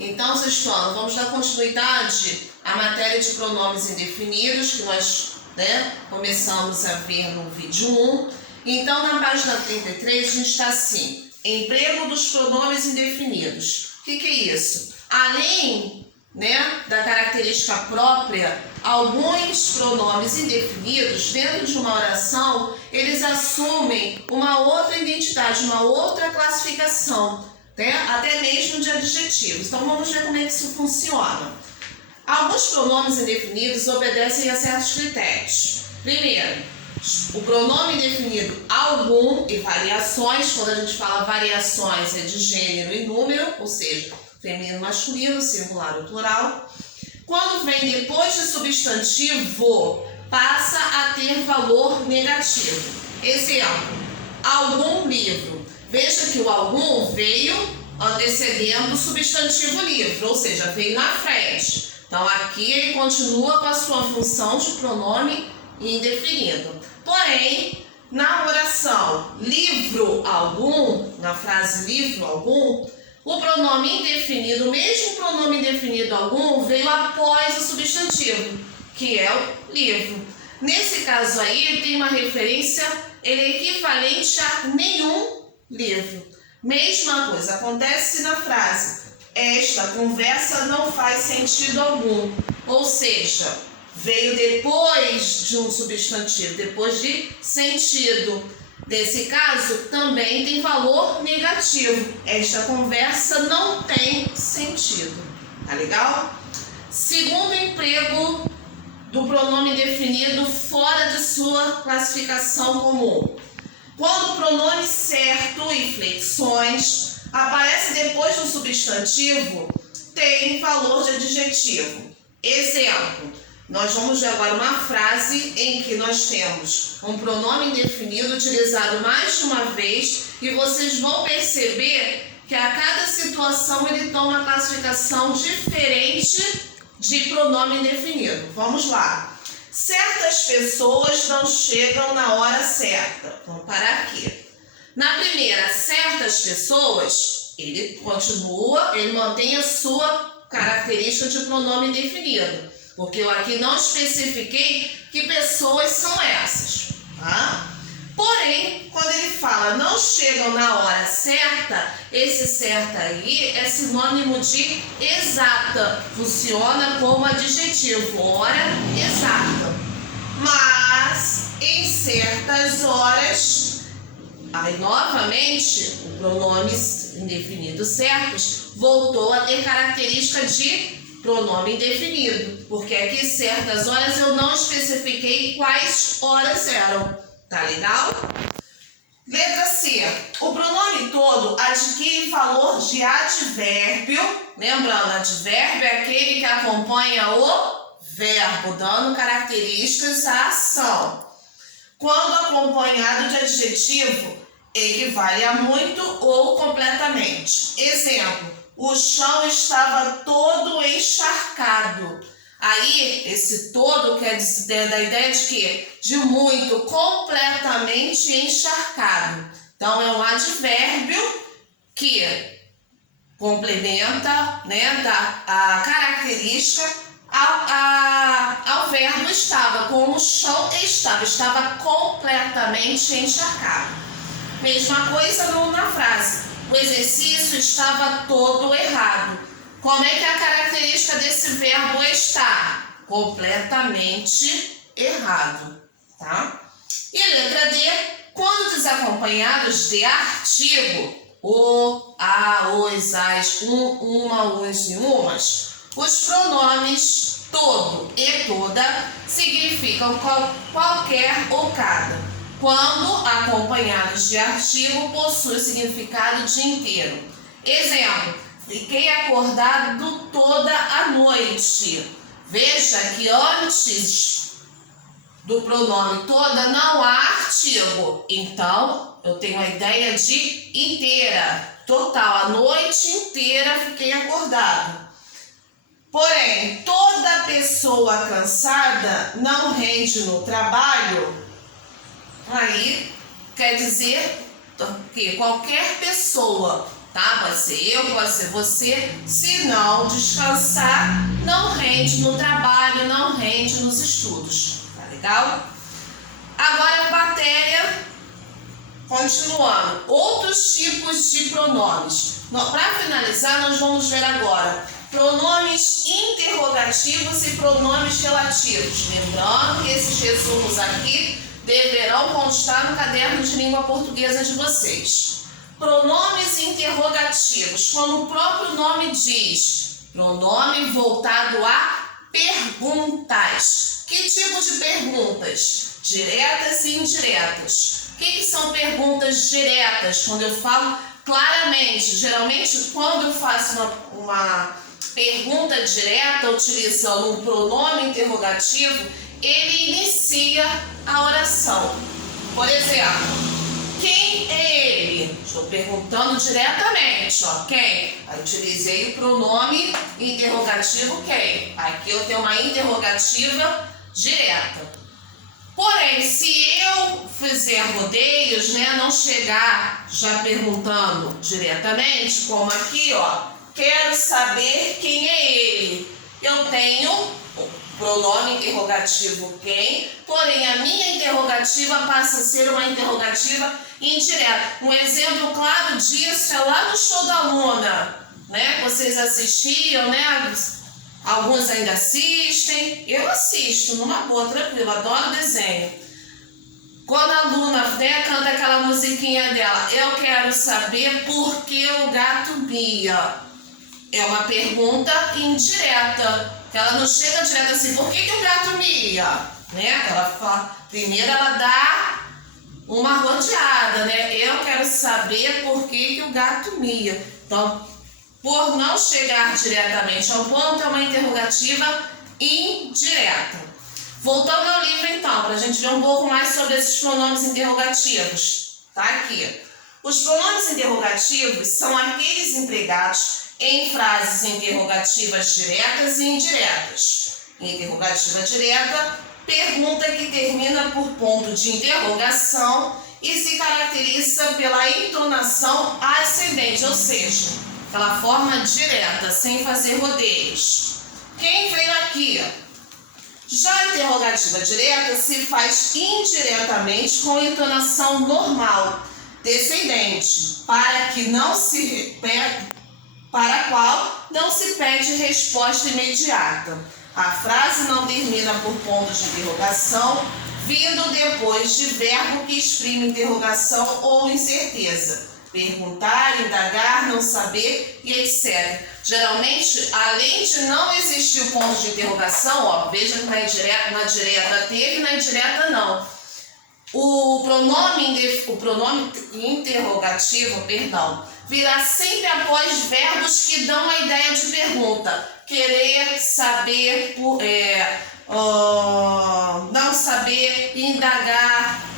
Então, sexto ano, vamos dar continuidade à matéria de pronomes indefinidos que nós começamos a ver no vídeo 1. Então, na página 33, a gente está assim: emprego dos pronomes indefinidos. O que é isso? Além da característica própria, alguns pronomes indefinidos, dentro de uma oração, eles assumem uma outra identidade, uma outra classificação, até mesmo de adjetivos. Então, vamos ver como é que isso funciona. Alguns pronomes indefinidos obedecem a certos critérios. Primeiro, o pronome indefinido algum e variações. Quando a gente fala variações, é de gênero e número, ou seja, feminino, masculino, singular ou plural. Quando vem depois de substantivo, passa a ter valor negativo. Exemplo, algum livro. Veja que o algum veio antecedendo o substantivo livro, ou seja, veio na frente. Então, aqui ele continua com a sua função de pronome indefinido. Porém, na oração livro algum, na frase livro algum, o pronome indefinido, mesmo o pronome indefinido algum, veio após o substantivo, que é o livro. Nesse caso aí, tem uma referência, ele é equivalente a nenhum livro. Mesma coisa acontece na frase: esta conversa não faz sentido algum. Ou seja, veio depois de um substantivo, depois de sentido. Nesse caso, também tem valor negativo. Esta conversa não tem sentido. Tá legal? Segundo emprego do pronome indefinido fora de sua classificação comum. Quando o pronome certo e flexões aparece depois do substantivo, tem valor de adjetivo. Exemplo, nós vamos ver agora uma frase em que nós temos um pronome indefinido utilizado mais de uma vez e vocês vão perceber que a cada situação ele toma uma classificação diferente de pronome indefinido. Vamos lá. Certas pessoas não chegam na hora certa. Vamos parar aqui. Na primeira, certas pessoas, ele continua, ele mantém a sua característica de pronome indefinido. Porque eu aqui não especifiquei que pessoas são essas, tá? Porém, quando ele fala não chegam na hora certa, esse certa aí é sinônimo de exata. Funciona como adjetivo, hora exata. Mas, em certas horas, aí novamente, o pronome indefinido certos voltou a ter característica de pronome indefinido, porque aqui certas horas eu não especifiquei quais horas eram. Tá legal? Letra C. O pronome todo adquire valor de advérbio. Lembrando, advérbio é aquele que acompanha o verbo, dando características à ação. Quando acompanhado de adjetivo, equivale a muito ou completamente. Exemplo, o chão estava todo encharcado. Aí, esse todo quer dizer da ideia de quê? De muito, completamente encharcado. Então, é um advérbio que complementa, a característica ao verbo estava, como o chão estava completamente encharcado. Mesma coisa na frase. O exercício estava todo errado. Como é que é a característica desse verbo estar? Completamente errado, tá? E a letra D, quando desacompanhados de artigo, o, a, os, as, uma, os e umas, os pronomes todo e toda significam qualquer ou cada. Quando acompanhados de artigo, possui o significado de inteiro. Exemplo, fiquei acordado toda a noite. Veja que antes do pronome toda não há artigo. Então, eu tenho a ideia de inteira. Total, a noite inteira fiquei acordado. Porém, toda pessoa cansada não rende no trabalho. Aí, quer dizer que qualquer pessoa tá? Pode ser eu, pode ser você. Se não descansar, não rende no trabalho, não rende nos estudos. Tá legal? Agora a matéria, continuando. Outros tipos de pronomes. Para finalizar, nós vamos ver agora pronomes interrogativos e pronomes relativos. Lembrando que esses resumos aqui deverão constar no caderno de língua portuguesa de vocês. Pronomes interrogativos, como o próprio nome diz, pronome voltado a perguntas. Que tipo de perguntas? Diretas e indiretas. O que são perguntas diretas? Quando eu falo claramente, geralmente quando eu faço uma pergunta direta utilizando um pronome interrogativo, ele inicia a oração. Por exemplo, quem é ele? Estou perguntando diretamente, ó, quem? Aí utilizei o pronome interrogativo quem. Aqui eu tenho uma interrogativa direta. Porém, se eu fizer rodeios, né, não chegar já perguntando diretamente, como aqui, ó, quero saber quem é ele. Eu tenho o pronome interrogativo quem, porém a minha interrogativa passa a ser uma interrogativa indireta. Um exemplo claro disso é lá no show da Luna, né? Vocês assistiam, né? Alguns ainda assistem. Eu assisto, numa boa, tranquilo, adoro desenho. Quando a Luna, né, canta aquela musiquinha dela, eu quero saber por que o gato mia. É uma pergunta indireta. Ela não chega direto assim, por que o gato mia? Né? Ela fala, primeiro ela dá uma rodeada, né? Eu quero saber por que o gato mia. Então, por não chegar diretamente ao ponto, é uma interrogativa indireta. Voltando ao livro, então, para a gente ver um pouco mais sobre esses pronomes interrogativos. Tá aqui. Os pronomes interrogativos são aqueles empregados em frases interrogativas diretas e indiretas. Interrogativa direta, pergunta que termina por ponto de interrogação e se caracteriza pela entonação ascendente, ou seja, aquela forma direta, sem fazer rodeios. Quem veio aqui? Já a interrogativa direta se faz indiretamente com entonação normal, descendente, para a qual não se pede resposta imediata. A frase não termina por ponto de interrogação, vindo depois de verbo que exprime interrogação ou incerteza. Perguntar, indagar, não saber e etc. Geralmente, além de não existir o ponto de interrogação, ó, veja que na direta teve, na indireta não. O pronome interrogativo, virá sempre após verbos que dão a ideia de pergunta. Querer, saber, não saber, indagar.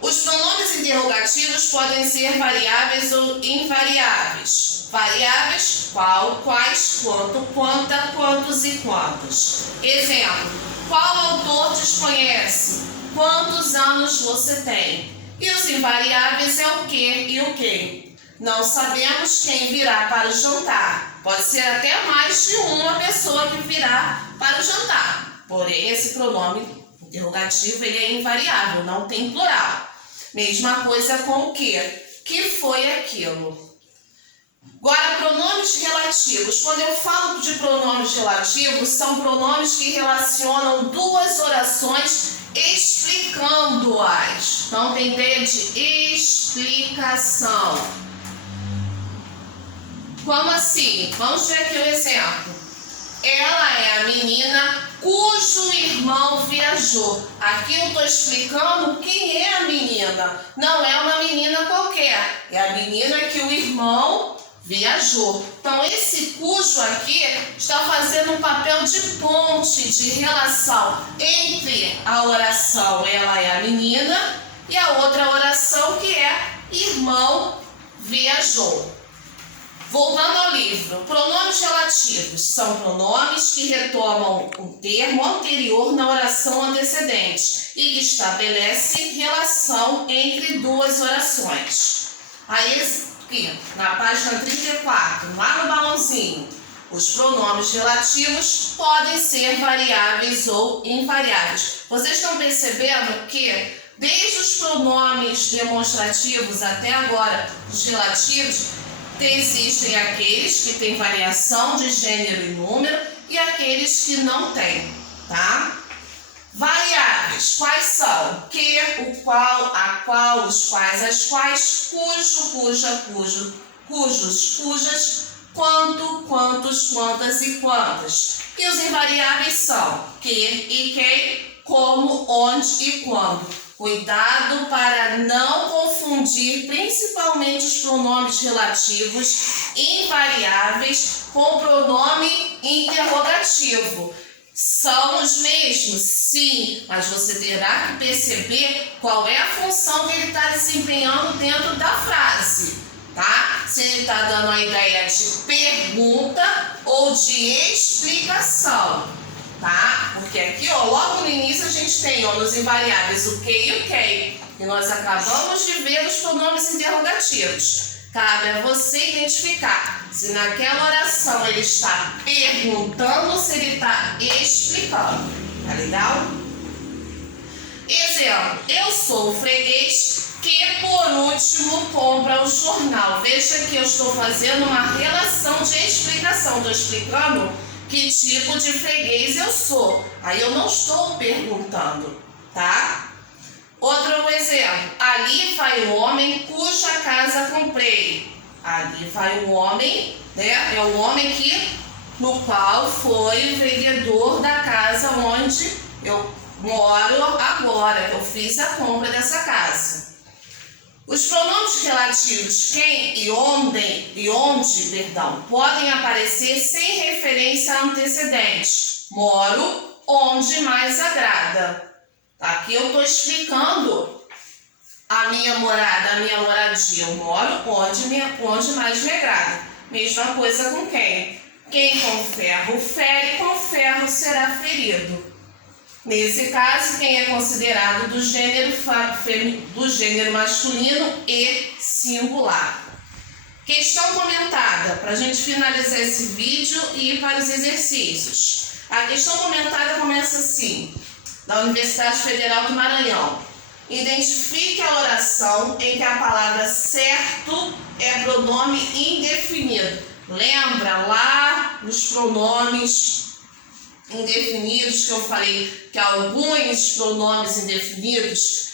Os pronomes interrogativos podem ser variáveis ou invariáveis. Variáveis, qual, quais, quanto, quanta, quantos e quantas. Exemplo, qual autor desconhece? Quantos anos você tem? E os invariáveis é o que e o quem. Não sabemos quem virá para o jantar. Pode ser até mais de uma pessoa que virá para o jantar. Porém, esse pronome interrogativo ele é invariável, não tem plural. Mesma coisa com o que? Que foi aquilo? Agora, pronomes relativos. Quando eu falo de pronomes relativos, são pronomes que relacionam duas orações explicando-as. Então, tem ideia de explicação. Como assim? Vamos ver aqui o exemplo. Ela é a menina cujo irmão viajou. Aqui eu estou explicando quem é a menina. Não é uma menina qualquer. É a menina que o irmão viajou. Então, esse cujo aqui está fazendo um papel de ponte, de relação entre a oração ela é a menina e a outra oração que é irmão viajou. Voltando ao livro, pronomes relativos são pronomes que retomam um termo anterior na oração antecedente e que estabelece relação entre duas orações. Aí, aqui, na página 34, lá no balãozinho, os pronomes relativos podem ser variáveis ou invariáveis. Vocês estão percebendo que, desde os pronomes demonstrativos até agora, os relativos, existem aqueles que têm variação de gênero e número e aqueles que não têm, tá? Variáveis, quais são? Que, o qual, a qual, os quais, as quais, cujo, cuja, cujo, cujos, cujas, quanto, quantos, quantas e quantas. E os invariáveis são que e quem, como, onde e quando. Cuidado para não confundir principalmente os pronomes relativos invariáveis com o pronome interrogativo. São os mesmos? Sim, mas você terá que perceber qual é a função que ele está desempenhando dentro da frase, tá? Se ele está dando a ideia de pergunta ou de explicação, tá? Porque aqui, ó, logo no início a gente tem, ó, nos invariáveis o que e o quem, e nós acabamos de ver os pronomes interrogativos. Cabe a você identificar se naquela oração ele está perguntando ou se ele está explicando. Tá legal? Exemplo, eu sou o freguês que, por último, compra o jornal. Veja que eu estou fazendo uma relação de explicação. Estou explicando que tipo de freguês eu sou. Aí eu não estou perguntando, tá? Outro exemplo, ali vai o homem cuja casa comprei. Ali vai o homem, né? É o homem no qual foi o vendedor da casa onde eu moro agora. Eu fiz a compra dessa casa. Os pronomes relativos quem e onde, podem aparecer sem referência a antecedente. Moro onde mais agrada. Aqui eu estou explicando a minha morada, a minha moradia. Eu moro onde mais me agrada. Mesma coisa com quem. Quem com ferro fere, com ferro será ferido. Nesse caso, quem é considerado do gênero masculino e singular. Questão comentada, para a gente finalizar esse vídeo e ir para os exercícios. A questão comentada começa assim, da Universidade Federal do Maranhão. Identifique a oração em que a palavra certo é pronome indefinido. Lembra lá nos pronomes indefinidos que eu falei que alguns pronomes indefinidos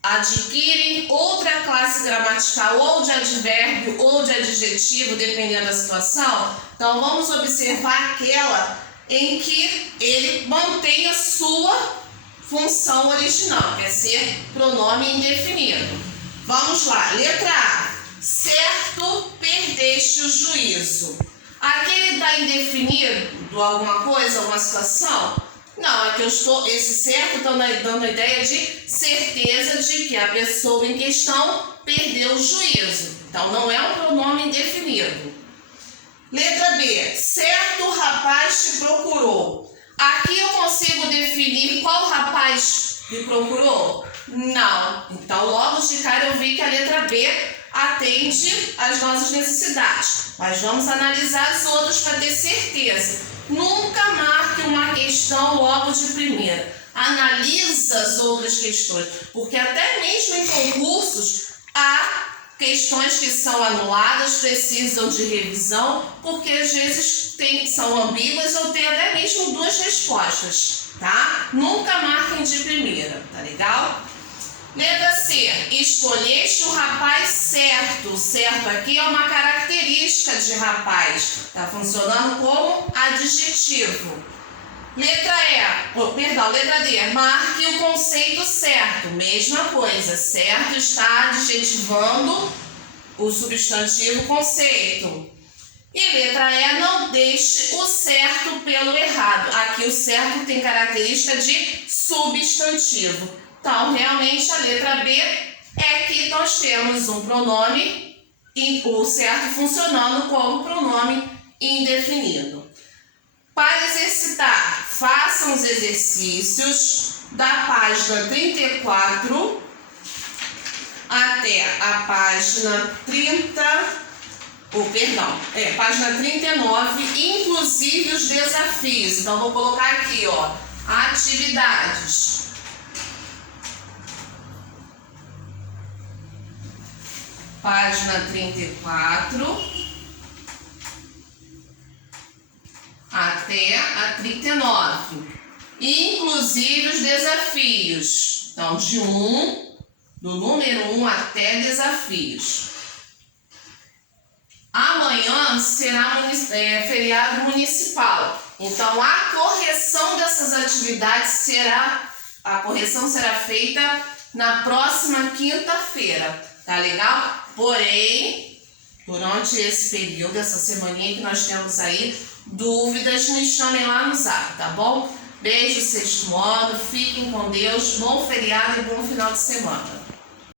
adquirem outra classe gramatical ou de advérbio ou de adjetivo, dependendo da situação? Então vamos observar aquela em que ele mantém a sua função original, que é ser pronome indefinido. Vamos lá, letra A. Certo, perdeste o juízo. Aqui ele está indefinido alguma coisa, alguma situação? Não, aqui esse certo está dando a ideia de certeza de que a pessoa em questão perdeu o juízo. Então não é um pronome indefinido. Letra B. Certo rapaz te procurou. Aqui eu consigo definir qual rapaz me procurou? Não. Então logo de cara eu vi que a letra B atende às nossas necessidades. Mas vamos analisar as outras para ter certeza. Nunca marque uma questão logo de primeira. Analisa as outras questões, porque até mesmo em concursos há questões que são anuladas, precisam de revisão, porque às vezes são ambíguas ou tem até mesmo duas respostas, tá? Nunca marquem de primeira, tá legal? Letra C. Escolheste o rapaz certo. Certo aqui é uma característica de rapaz. Está funcionando como adjetivo. Letra D. Marque o conceito certo. Mesma coisa. Certo está adjetivando o substantivo conceito. E letra E. Não deixe o certo pelo errado. Aqui o certo tem característica de substantivo. Então, realmente, a letra B é que nós temos um pronome, o certo funcionando como pronome indefinido. Para exercitar, façam os exercícios da página 34 até a página página 39, inclusive os desafios. Então, vou colocar aqui, ó, atividades. Página 34 até a 39, inclusive os desafios. Então, do número 1 até desafios. Amanhã será feriado municipal. Então, a correção dessas atividades será feita na próxima quinta-feira. Tá legal? Porém, durante esse período, essa semaninha que nós temos aí, dúvidas, me chamem lá no Zap, tá bom? Beijo, sexto modo, fiquem com Deus, bom feriado e bom final de semana.